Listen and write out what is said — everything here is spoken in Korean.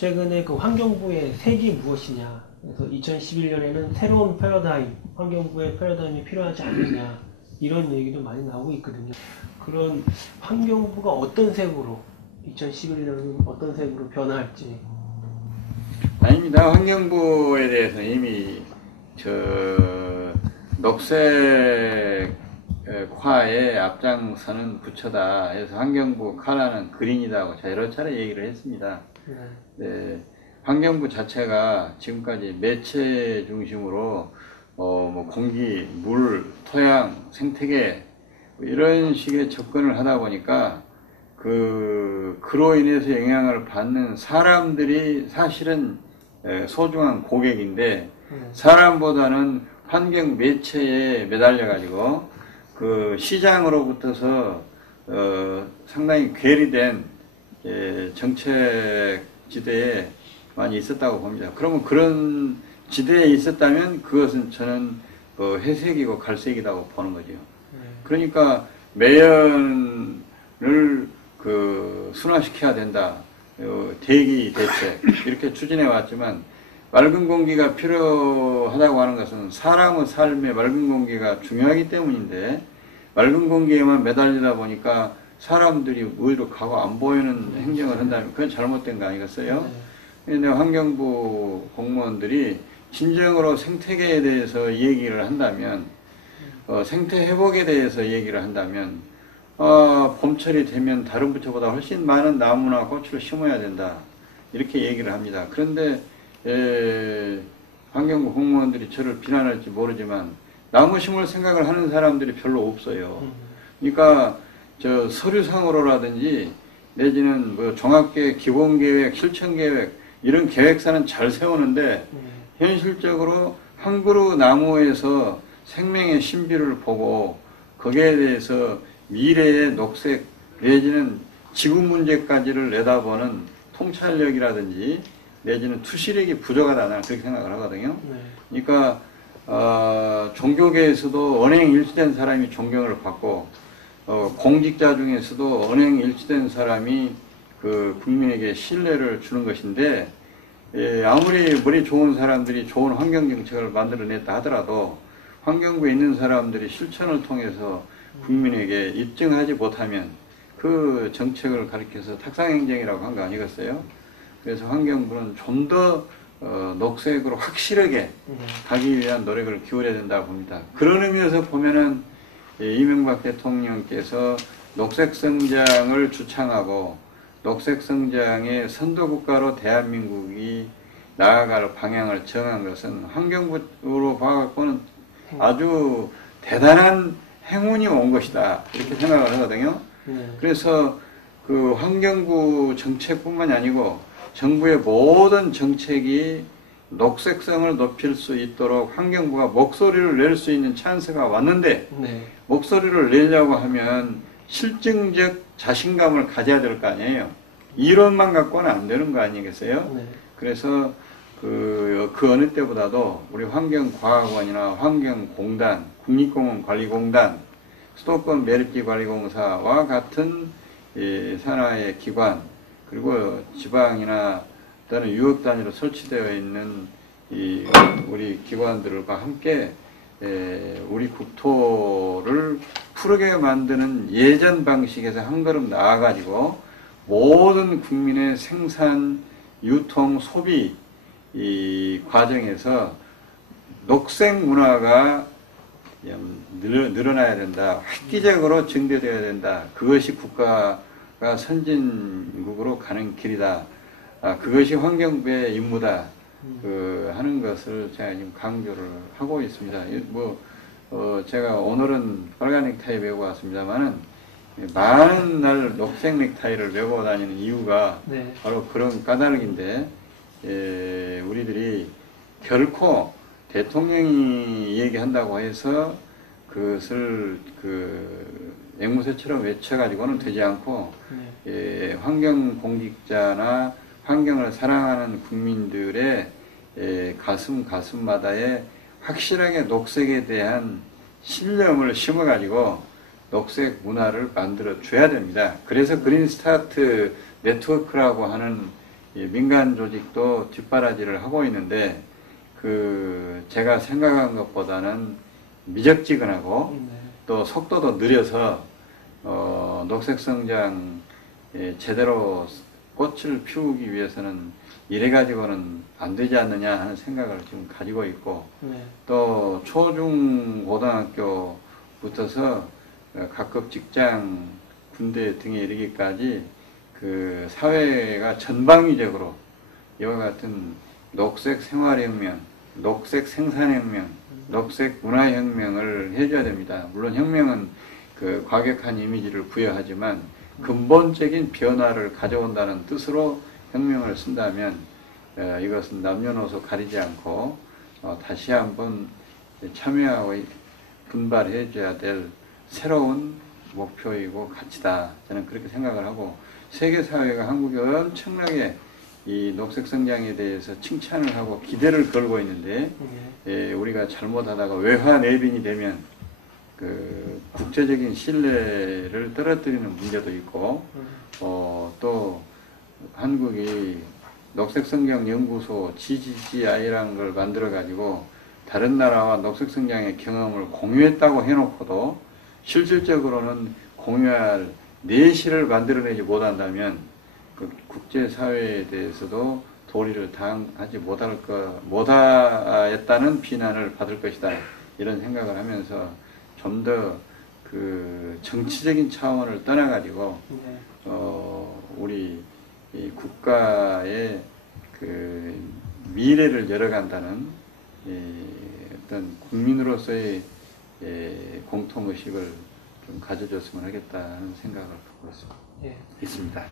최근에 그 환경부의 색이 무엇이냐, 그래서 2011년에는 새로운 패러다임, 환경부의 패러다임이 필요하지 않느냐, 이런 얘기도 많이 나오고 있거든요. 그런 환경부가 어떤 색으로, 2011년은 어떤 색으로 변화할지. 아닙니다. 환경부에 대해서 이미 녹색화에 앞장서는 부처다 해서 환경부 컬러는 그린이다고 여러 차례 얘기를 했습니다. 네, 환경부 자체가 지금까지 매체 중심으로 뭐 공기, 물, 토양, 생태계 이런 식의 접근을 하다 보니까 그로 인해서 영향을 받는 사람들이 사실은 소중한 고객인데, 사람보다는 환경 매체에 매달려 가지고 그 시장으로부터서 상당히 괴리된 정책 지대에 많이 있었다고 봅니다. 그러면 그런 지대에 있었다면 그것은 저는 회색이고 갈색이라고 보는 거죠. 그러니까 매연을 순화시켜야 된다. 대기 대책 이렇게 추진해 왔지만, 맑은 공기가 필요하다고 하는 것은 사람의 삶에 맑은 공기가 중요하기 때문인데, 맑은 공기에만 매달리다 보니까 사람들이 의로 가고 안 보이는 행정을 한다면 그건 잘못된 거 아니겠어요? 근데 환경부 공무원들이 진정으로 생태계에 대해서 얘기를 한다면, 생태 회복에 대해서 얘기를 한다면, 봄철이 되면 다른 부처보다 훨씬 많은 나무나 꽃을 심어야 된다, 이렇게 얘기를 합니다. 그런데 환경부 공무원들이 저를 비난할지 모르지만 나무 심을 생각을 하는 사람들이 별로 없어요. 그러니까 서류상으로라든지 내지는 뭐 종합계획, 기본계획, 실천계획 이런 계획서는 잘 세우는데, 현실적으로 한 그루 나무에서 생명의 신비를 보고 거기에 대해서 미래의 녹색 내지는 지구 문제까지를 내다보는 통찰력이라든지 내지는 투시력이 부족하다, 나는 그렇게 생각을 하거든요. 그러니까 종교계에서도 언행일치된 사람이 존경을 받고, 공직자 중에서도 언행일치된 사람이 국민에게 신뢰를 주는 것인데, 아무리 머리 좋은 사람들이 좋은 환경정책을 만들어냈다 하더라도 환경부에 있는 사람들이 실천을 통해서 국민에게 입증하지 못하면 그 정책을 가리켜서 탁상행정이라고 한 거 아니겠어요? 그래서 환경부는 좀 더 녹색으로 확실하게 가기 위한 노력을 기울여야 된다고 봅니다. 그런 의미에서 보면은 이명박 대통령께서 녹색성장을 주창하고 녹색성장의 선도국가로 대한민국이 나아갈 방향을 정한 것은 환경부로 봐갖고는 아주 대단한 행운이 온 것이다, 이렇게 생각을 하거든요. 그래서 그 환경부 정책뿐만이 아니고 정부의 모든 정책이 녹색성을 높일 수 있도록 환경부가 목소리를 낼 수 있는 찬스가 왔는데, 목소리를 내려고 하면 실증적 자신감을 가져야 될 거 아니에요. 이론만 갖고는 안 되는 거 아니겠어요? 그래서 그 어느 때보다도 우리 환경과학원이나 환경공단, 국립공원관리공단, 수도권 매립지관리공사와 같은 산하의 기관, 그리고 지방이나 또는 유역 단위로 설치되어 있는 우리 기관들과 함께 우리 국토를 푸르게 만드는 예전 방식에서 한 걸음 나아가지고 모든 국민의 생산, 유통, 소비 이 과정에서 녹색 문화가 늘어나야 된다. 획기적으로 증대되어야 된다. 그것이 국가가 선진국으로 가는 길이다. 그것이 환경부의 임무다. 하는 것을 제가 지금 강조를 하고 있습니다. 제가 오늘은 빨간 넥타이 메고 왔습니다만은, 많은 날 녹색 넥타이를 메고 다니는 이유가 바로 그런 까닭인데, 우리들이 결코 대통령이 얘기한다고 해서 그것을 앵무새처럼 외쳐가지고는 되지 않고, 환경공직자나 환경을 사랑하는 국민들의 가슴마다에 확실하게 녹색에 대한 신념을 심어가지고 녹색 문화를 만들어 줘야 됩니다. 그래서 그린 스타트 네트워크라고 하는 민간 조직도 뒷바라지를 하고 있는데 제가 생각한 것보다는 미적지근하고 네. 또 속도도 느려서 녹색성장 제대로 꽃을 피우기 위해서는 이래 가지고는 안 되지 않느냐 하는 생각을 지금 가지고 있고 네. 또 초중 고등학교부터서 각급 직장 군대 등에 이르기까지 사회가 전방위적으로 이와 같은 녹색 생활혁명, 녹색 생산혁명, 녹색 문화혁명을 해줘야 됩니다. 물론 혁명은 과격한 이미지를 부여하지만 근본적인 변화를 가져온다는 뜻으로 혁명을 쓴다면 이것은 남녀노소 가리지 않고 다시 한번 참여하고 분발해줘야 될 새로운 목표이고 가치다. 저는 그렇게 생각을 하고 세계사회가 한국에 엄청나게 이 녹색 성장에 대해서 칭찬을 하고 기대를 걸고 있는데 우리가 잘못하다가 외화내빈이 되면 국제적인 신뢰를 떨어뜨리는 문제도 있고 또 한국이 녹색성장연구소 GGI라는 걸 만들어 가지고 다른 나라와 녹색성장의 경험을 공유했다고 해놓고도 실질적으로는 공유할 내실을 만들어내지 못한다면 국제사회에 대해서도 도리를 당하지 못하였다는 비난을 받을 것이다. 이런 생각을 하면서 좀 더 정치적인 차원을 떠나가지고 우리 이 국가의 미래를 열어간다는 어떤 국민으로서의 공통의식을 좀 가져줬으면 하겠다는 생각을 갖고 있습니다.